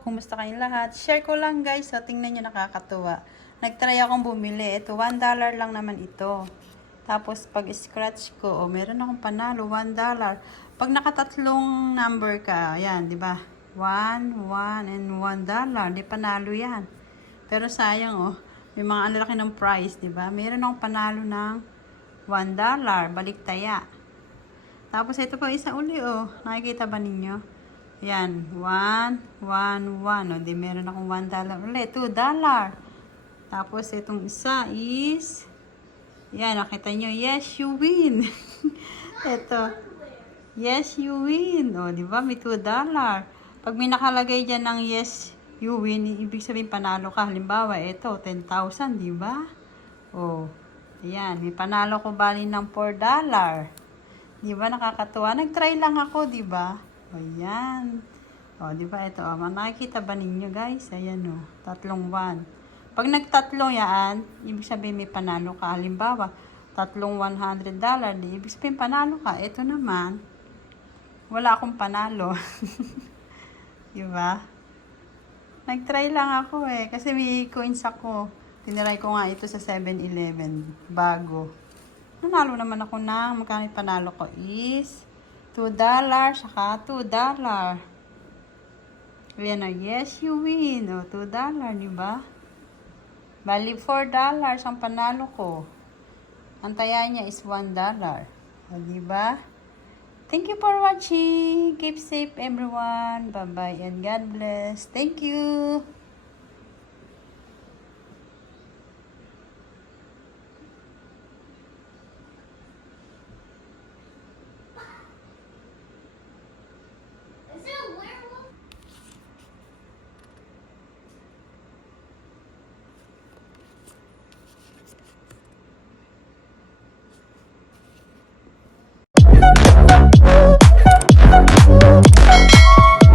Kumusta kayong lahat? Share ko lang guys. So, tingnan nyo nakakatuwa. Nagtry akong bumili. Ito, $1 lang naman ito. Tapos, pag scratch ko, oh, meron akong panalo, $1. Pag nakatatlong number ka, ayan, di ba? 1, 1, and $1. Di panalo yan. Pero sayang, oh. May mga ano laki ng price, di ba? Meron akong panalo ng $1. Balik taya. Tapos ito pa isa uli oh. Nakikita ba ninyo? Yan. 1, 1, 1. O, di meron akong 1 dollar ulit. 2 dollar. Tapos itong isa is yan, nakita nyo. Yes, you win. ito. Yes, you win. O, di ba? May 2 dollar. Pag may nakalagay dyan ng yes, you win, ibig sabihin panalo ka. Halimbawa, ito, 10,000, di ba? O, ayan. May panalo ko bali ng 4 dollar. Di ba nakakatuwa? Nag-try lang ako, di ba? O yan. O, di ba ito? O, nakikita ba ninyo guys? Ayan o. Tatlong one. Pag nagtatlong yan, ibig sabihin may panalo ka. Halimbawa, tatlong $100, di ibig sabihin panalo ka. Ito naman, wala akong panalo. di ba? Nag-try lang ako eh. Kasi may coins ako. Tiniray ko nga ito sa 7-Eleven. Bago. Nanalo naman ako ng, magkano panalo ko is $2 saka $2. Ayan na, yes, you win. O, $2, di ba? Bali, $4 ang panalo ko. Ang taya niya is $1. O, di ba? Thank you for watching. Keep safe, everyone. Bye-bye and God bless. Thank you.